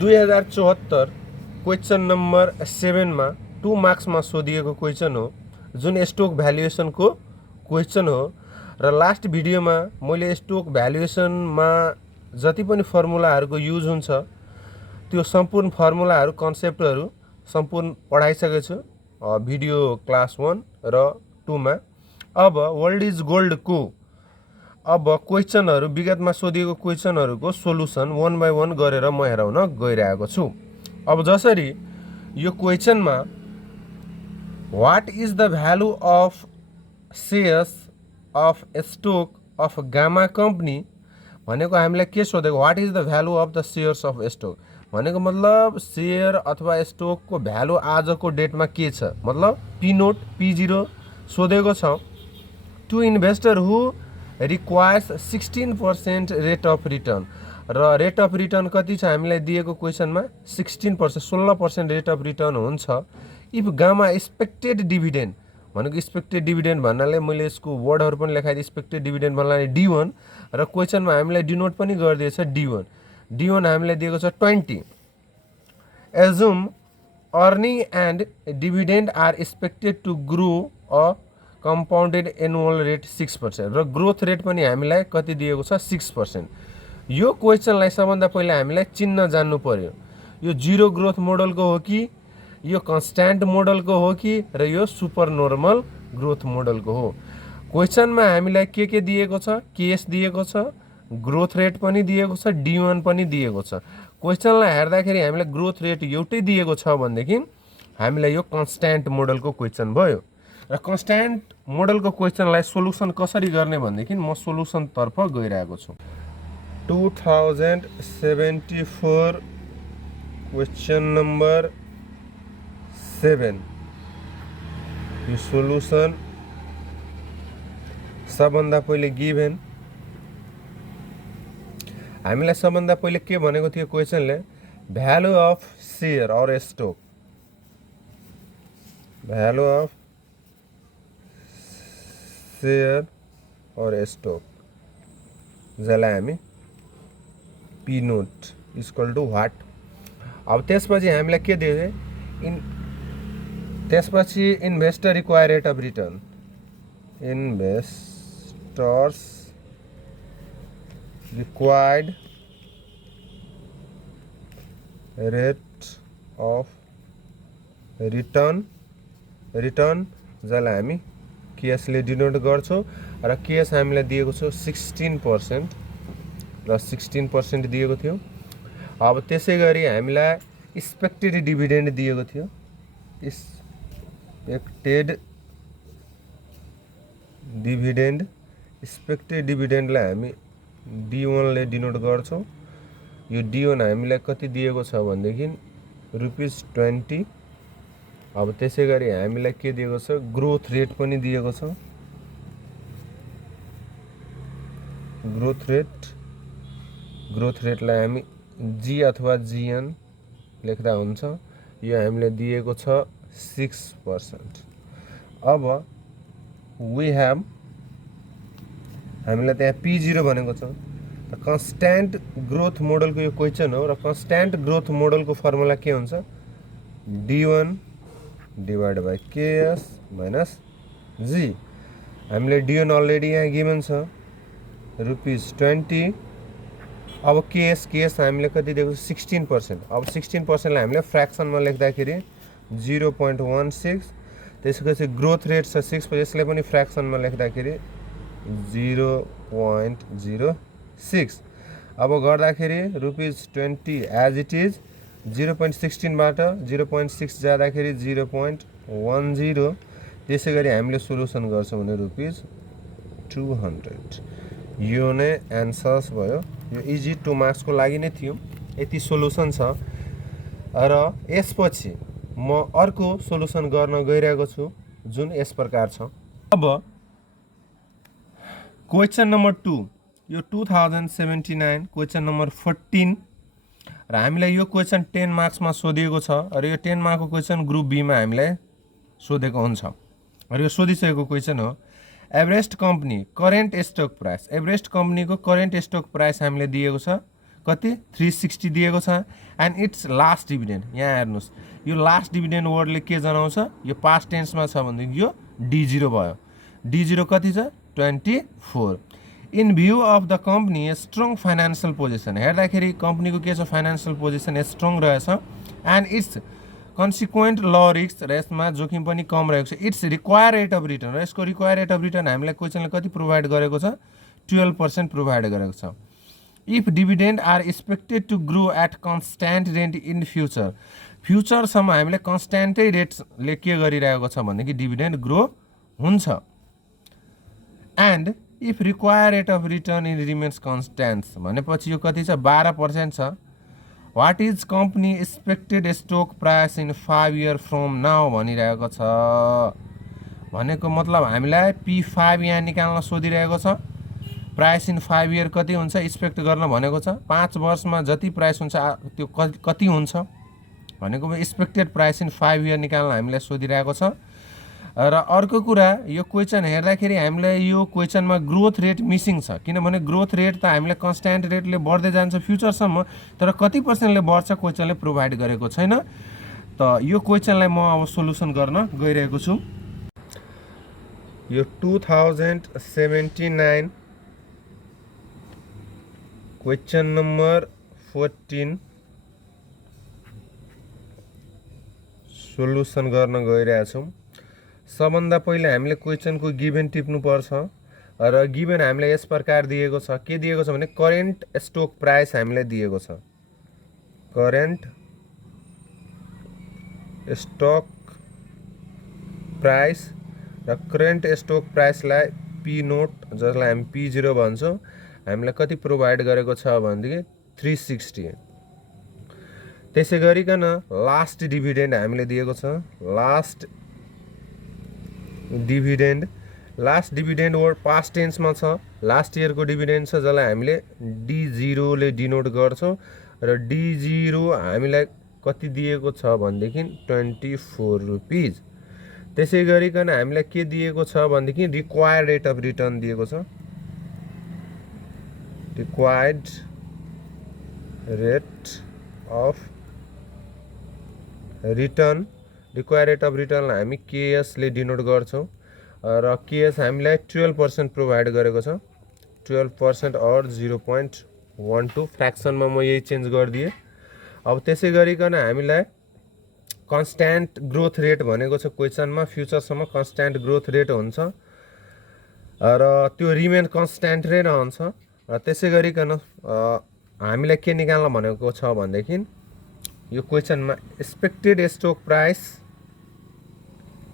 2074 question number 7 मा 2 मार्क्समा सोधिएको question हो, जुन स्टोक भ्यालुएसनको क्वेसन हो। र लास्ट भिडियोमा मैले स्टोक भ्यालुएसनमा जति पनि फर्मुलाहरूको युज हुन्छ त्यो सम्पूर्ण फर्मुलाहरू कन्सेप्टहरू सम्पूर्ण पढाइसकेको छु भिडियो क्लास 1 र 2 मा। अब वर्ल्ड इज गोल्डको अब क्वेसनहरू विगतमा सोधिएको क्वेसनहरूको सोलुसन 1 बाई 1 गरेर म हेराउन गइरहेको छु। अब जसरी यो क्वेसनमा what is the value of shares of stock of gamma company भनेको हामीलाई के सोधेको, what is the value of the shares of stock भनेको मतलब सेयर अथवा स्टोकको भ्यालु आजको डेटमा के छ, मतलब पी नोट P0 सोधेको छ। To investor who requires 16% rate of return, र रेट अफ रिटर्न कति छ हामीलाई दिएको क्वेसनमा 16%, 16% रेट अफ रिटर्न हुन्छ। इफ गामा एक्सपेक्टेड डिभिडेन्ड भनेको एक्सपेक्टेड डिभिडेन्ड भन्नाले मैले यसको वर्डहरू पनि लेखाइदिएँ। एक्सपेक्टेड डिभिडेन्ड भन्नाले D1 र क्वेसनमा हामीलाई डिनोट पनि गरिदिएछ D1 हामीलाई दिएको छ 20। Assume earning and dividend are expected to grow a compounded annual rate 6% र ग्रोथ रेट पनि हामीलाई कति दिएको छ 6%। यो क्वेसनलाई सबभन्दा पहिला हामीलाई चिन्ह जान्नु पर्यो, यो जीरो ग्रोथ मोडलको हो कि यो कन्स्ट्यान्ट मोडलको हो कि र यो सुपर नर्मल ग्रोथ मोडलको हो। क्वेसनमा हामीलाई के दिएको छ, केस दिएको छ, ग्रोथ रेट पनि दिएको छ, D1 पनि दिएको छ। क्वेसनलाई हेर्दाखेरि हामीलाई ग्रोथ रेट एउटै दिएको छ भनेदेखि हामीलाई यो कन्स्ट्यान्ट मोडलको क्वेसन भयो। र कन्स्ट्यान्ट मोडलको क्वेसनलाई सोलुसन कसरी गर्ने भनेदेखि म सोलुसन तर्फ गइरहेको छु। 2074 क्वेसन नम्बर 7 यो सोलुसन सबभन्दा पहिले गिभन हामीलाई सबभन्दा पहिले के भनेको थियो क्वेसनले, value of share or stock, value of share or stock जसलाई हामी P naught equal to what. अब त्यसपछि हामीलाई के दियो, त्यसपछि investor require rate of return, investors required rate of return जसलाई हामी केएसले डिनोट गर्छौँ र केएस हामीलाई दिएको छ 16% र 16% दिएको थियो। अब त्यसै गरी हामीलाई एक्सपेक्टेड डिभिडेन्ड दिएको थियो, एक्सपेक्टेड डिभिडेन्डलाई हामी D1 ले डिनोट गर्छौँ। यो D1 हामीलाई कति दिएको छ भनेदेखि ₹20। अब त्यसै गरी हामीलाई के दिएको छ, ग्रोथ रेट पनि दिएको छ। ग्रोथ रेटलाई हामी G अथवा GN लेख्दा हुन्छ। यो हामीलाई दिएको छ 6%। अब हामीलाई त्यहाँ P0 भनेको छ। कन्स्ट्यान्ट ग्रोथ मोडलको यो क्वेसन हो र कन्स्ट्यान्ट ग्रोथ मोडलको फर्मुला के हुन्छ, D1 divide by KS minus G। हामीलाई D1 अलरेडी यहाँ गिभन छ ₹20। अब केएस हामीले कति दिएको 16%। अब 16%लाई हामीले फ्र्याक्सनमा लेख्दाखेरि 0.16, त्यसपछि ग्रोथ रेट छ 6, यसलाई पनि फ्र्याक्सनमा लेख्दाखेरि 0.06। अब गर्दाखेरि ₹20 एज इट इज 0.16 बाट 0.6 जाँदाखेरि 0.10। त्यसै गरी हामीले सोलुसन गर्छौँ भने ₹200। यो नै एन्सर्स भयो। यो इजी 2 मार्क्सको लागि नै थियो। यति सोलुसन छ र यसपछि म अर्को सोलुसन गर्न गइरहेको छु जुन यस प्रकार छ। अब क्वेसन नम्बर 2 यो 2079 क्वेसन नम्बर 14 र हामीलाई यो क्वेसन 10 मार्क्समा सोधिएको छ र यो 10 मार्कको क्वेसन ग्रुप बी मा हामीलाई सोधेको हुन्छ र यो सोधिसकेको क्वेसन हो। Everest company current stock price, Everest company को करेन्ट स्टक प्राइस हामीले दिएको छ कति 360 दिएको छ एन्ड इट्स लास्ट डिभिडेन्ड यहाँ हेर्नुहोस् यो लास्ट डिभिडेन्ड वर्डले के जनाउँछ यो पास्ट टेन्समा छ भनेदेखि यो D0 भयो D0 कति छ 24 in view of the company strong financial position हेर्दाखेरि कम्पनीको के छ फाइनेन्सियल पोजिसन स्ट्रङ रहेछ एन्ड इट्स कन्सिक्वेन्ट ल रिस्क र यसमा जोखिम पनि कम रहेको छ it's require rate of return र यसको रिक्वायर रेट अफ रिटर्न हामीलाई क्वेसनले कति प्रोभाइड गरेको छ 12% प्रोभाइड गरेको छ if dividend are expected to grow at constant rate in future फ्युचरसम्म हामीले कन्स्ट्यान्टै रेटले के गरिरहेको छ भनेदेखि डिभिडेन्ड ग्रो हुन्छ and if require rate of return in remains constant भनेपछि यो कति छ 12% छ what is company expected stock price in 5 year from now भनिरहेको छ भनेको मतलब हामीलाई P5 यहाँ निकाल्न सोधिरहेको छ प्राइस इन 5 इयर कति हुन्छ एक्सपेक्ट गर्न भनेको छ 5 वर्षमा जति प्राइस हुन्छ त्यो कति हुन्छ भनेको एक्सपेक्टेड प्राइस इन 5 इयर निकाल्न हामीलाई सोधिरहेको छ र अर्को कुरा यो क्वेसन हेर्दाखेरि हामीलाई यो क्वेसनमा ग्रोथ रेट मिसिङ छ किनभने ग्रोथ रेट त हामीलाई कन्स्ट्यान्ट रेटले बढ्दै जान्छ फ्युचरसम्म तर कति पर्सेन्टले बढ्छ क्वेसनले प्रोभाइड गरेको छैन त यो क्वेसनलाई म अब सोलुसन गर्न गइरहेको छु यो 2079 क्वेसन नम्बर 14 सोलुसन गर्न गइरहेछौँ सबभन्दा पहिले हामीले क्वेसनको गिभन टिप्नुपर्छ र गिभन हामीलाई यस प्रकार दिएको छ के दिएको छ भने करेन्ट स्टक प्राइस हामीलाई दिएको छ करेन्ट स्टक प्राइस र करेन्ट स्टक प्राइसलाई P नोट जसलाई हामी P0 भन्छौँ हामीलाई कति प्रोभाइड गरेको छ भनेदेखि 360 त्यसै गरिकन लास्ट डिभिडेन्ड हामीले दिएको छ लास्ट डिभिडेन्ड वर्ड पास्ट टेन्समा छ लास्ट इयरको डिभिडेन्ड छ जसलाई हामीले D0 ले डिनोट गर्छौँ र D0 हामीलाई कति दिएको छ भनेदेखि 24 रुपीज त्यसै गरिकन हामीलाई के दिएको छ भनेदेखि रिक्वायर्ड रेट अफ रिटर्न दिएको छ required rate of return require rate of रिटर्नलाई हामी KS ले डिनोट गर्छौँ र KS हामीलाई 12% प्रोभाइड गरेको छ 12% और 0.12 फ्र्याक्सनमा म यही चेन्ज गरिदिएँ अब त्यसै गरिकन हामीलाई कन्स्ट्यान्ट ग्रोथ रेट भनेको छ क्वेसनमा फ्युचरसम्म कन्स्ट्यान्ट ग्रोथ रेट हुन्छ र त्यो रिमेन कन्स्ट्यान्ट नै रहन्छ र त्यसै गरिकन हामीलाई के निकाल्न भनेको छ भनेदेखि यो क्वेसनमा expected stock price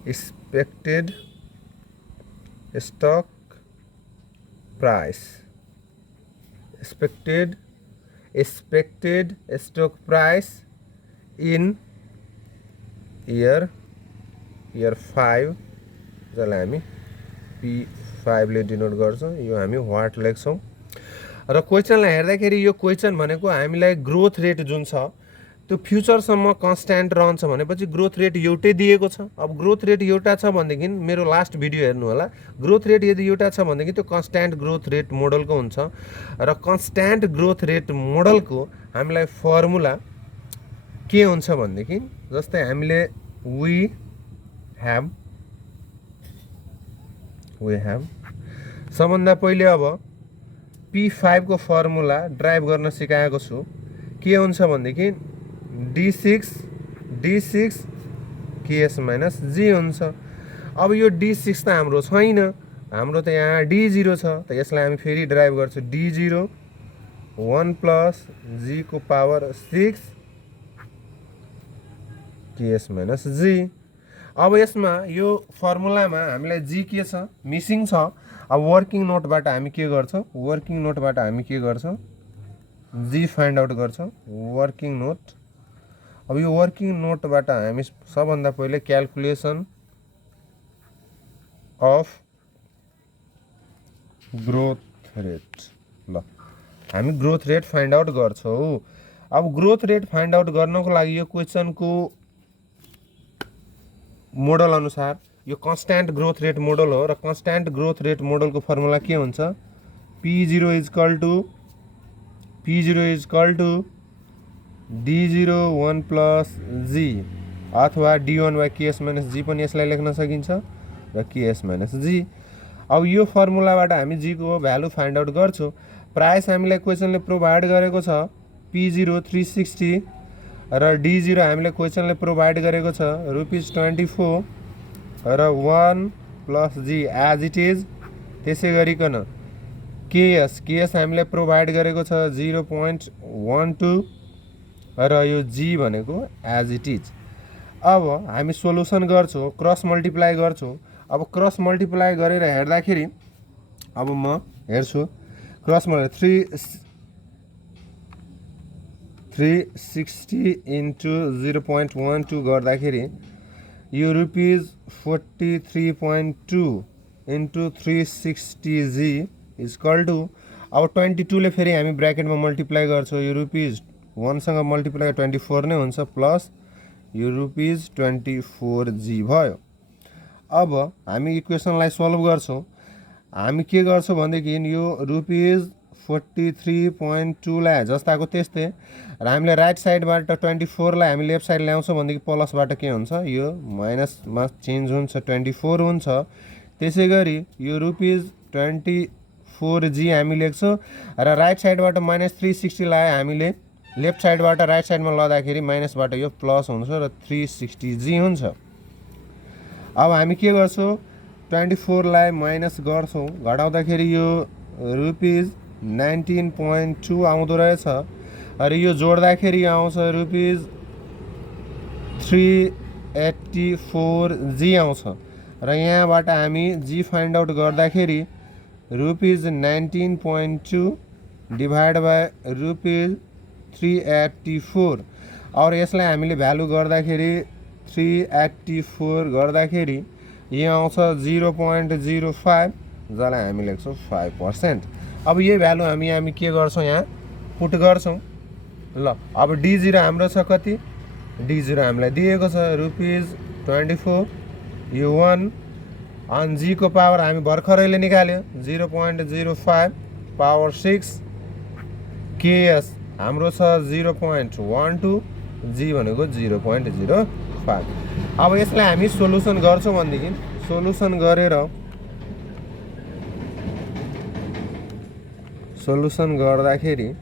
expected stock price expected stock price in year 5 जसलाई हामी P5 ले डिनोट गर्छौँ यो हामी व्हाट लेख्छौँ र क्वेसनलाई हेर्दाखेरि यो क्वेसन भनेको हामीलाई ग्रोथ रेट जुन छ त्यो फ्युचरसम्म कन्स्ट्यान्ट रहन्छ भनेपछि ग्रोथ रेट एउटै दिएको छ अब ग्रोथ रेट एउटा छ भनेदेखि मेरो लास्ट भिडियो हेर्नु होला ग्रोथ रेट यदि एउटा छ भनेदेखि त्यो कन्स्ट्यान्ट ग्रोथ रेट मोडलको हुन्छ र कन्स्ट्यान्ट ग्रोथ रेट मोडलको हामीलाई फर्मुला के हुन्छ भनेदेखि जस्तै हामीले वी ह्याभ सबभन्दा पहिले अब P5 को फर्मुला ड्राइभ गर्न सिकाएको छु के हुन्छ भनेदेखि D6 KS माइनस G हुन्छ अब यो D6 त हाम्रो छैन हाम्रो त यहाँ D0 छ त यसलाई हामी फेरि ड्राइभ गर्छौँ D0 1 प्लस G को पावर 6 KS माइनस G अब यसमा यो फर्मुलामा हामीलाई G के छ मिसिङ छ अब वर्किङ नोटबाट हामी के गर्छौँ G फाइन्ड आउट गर्छौँ वर्किङ नोट अब यो वर्किङ नोटबाट हामी सबभन्दा पहिले क्याल्कुलेसन अफ ग्रोथ रेट ल हामी ग्रोथ रेट फाइन्ड आउट गर्छौँ अब ग्रोथ रेट फाइन्ड आउट गर्नको लागि यो क्वेसनको मोडल अनुसार यो कन्स्ट्यान्ट ग्रोथ रेट मोडल हो र कन्स्ट्यान्ट ग्रोथ रेट मोडलको फर्मुला के हुन्छ P0 equal to P0 is equal to D0 1 plus G अथवा D1 बाई KS माइनस जी पनि यसलाई लेख्न सकिन्छ र KS माइनस जी। अब यो फर्मुलाबाट हामी जी को भ्यालु फाइन्ड आउट गर्छौँ। प्राइस हामीलाई क्वेसनले प्रोभाइड गरेको छ P0 360 र D0 हामीलाई क्वेसनले प्रोभाइड गरेको छ ₹24 र 1 plus g as it is. त्यसै गरिकन केएस हामीलाई प्रोभाइड गरेको छ 0.12 र यो जी भनेको एज इट इज। अब हामी सोलुसन गर्छौँ, क्रस मल्टिप्लाई गर्छौँ। अब क्रस मल्टिप्लाई गरेर हेर्दाखेरि अब म हेर्छु क्रस मल्टिप्लाई 360 इन्टु 0.12 गर्दाखेरि यो ₹43.2 into 360G is equal two अब 22 ले फेरि हामी ब्र्याकेटमा मल्टिप्लाई गर्छौँ। यो ₹1 सँग मल्टिप्लाई 24 नै हुन्छ प्लस यो ₹24G भयो। अब हामी इक्वेसनलाई सल्भ गर्छौँ। हामी के गर्छौँ भनेदेखि यो ₹43.2 लाई जस्ताको त्यस्तै र हामीले राइट साइडबाट 24 लाई हामी लेफ्ट साइड ल्याउँछौँ भनेदेखि प्लसबाट के हुन्छ यो माइनसमा चेन्ज हुन्छ 24 हुन्छ। त्यसै गरी यो ₹24G हामी लेख्छौँ र राइट साइडबाट माइनस 360 लाई हामीले लेफ्ट साइडबाट राइट साइडमा लदाखेरि माइनसबाट यो प्लस हुन्छ र 360G हुन्छ। अब हामी के गर्छौँ 24 लाई माइनस गर्छौँ, घटाउँदाखेरि यो ₹19.2 आउँदो रहेछ र यो जोड्दाखेरि आउँछ ₹384G आउँछ र यहाँबाट हामी जी फाइन्ड आउट गर्दाखेरि ₹19.2 डिभाइड बाई ₹384 और यसलाई हामीले भ्यालु गर्दाखेरि 384 गर्दाखेरि यो आउँछ 0.05 जसलाई हामी लेख्छौँ 5%। अब यो भ्यालु हामी के गर्छौँ यहाँ पुट गर्छौँ। ल अब D0 हाम्रो छ कति, D0 हामीलाई दिएको छ ₹24 यो 1 अनि जी को पावर हामी भर्खरैले निकाल्यो 0.05 पावर 6 KS हाम्रो छ 0.12 जी भनेको 0.05। अब यसलाई हामी सोलुसन गर्छौँ भनेदेखि सोलुसन गर्दाखेरि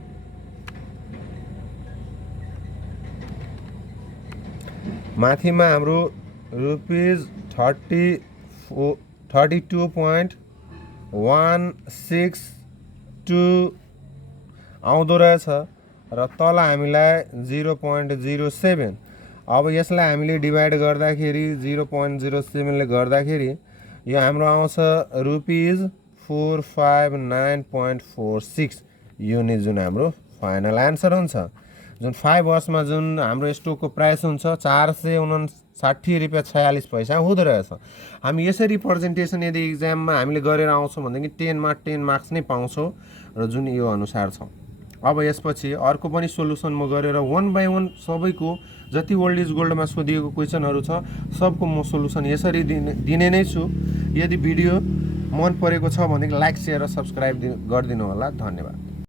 माथिमा हाम्रो ₹32.162 आउँदो रहेछ र तल हामीलाई 0.07। अब यसलाई हामीले डिभाइड गर्दाखेरि 0.07 ले गर्दाखेरि यो हाम्रो आउँछ ₹459.46। यो नै जुन हाम्रो फाइनल आन्सर हुन्छ। जुन 5 वर्षमा जुन हाम्रो स्टोकको प्राइस हुन्छ ₹459.46 हुँदो रहेछ। हामी यसरी प्रेजेन्टेसन यदि इक्जाममा हामीले गरेर आउँछौँ भनेदेखि 10 मा 10 मार्क्स नै पाउँछौँ र जुन यो अनुसार छ। अब यसपछि अर्को पनि सोलुसन म गरेर 1 बाई 1 सबैको जति ओल्ड इज गोल्डमा सोधिएको क्वेसनहरू छ सबको म सोलुसन यसरी दिने नै छु। यदि भिडियो मन परेको छ भने लाइक शेयर र सब्स्क्राइब गरिदिनु होला। धन्यवाद।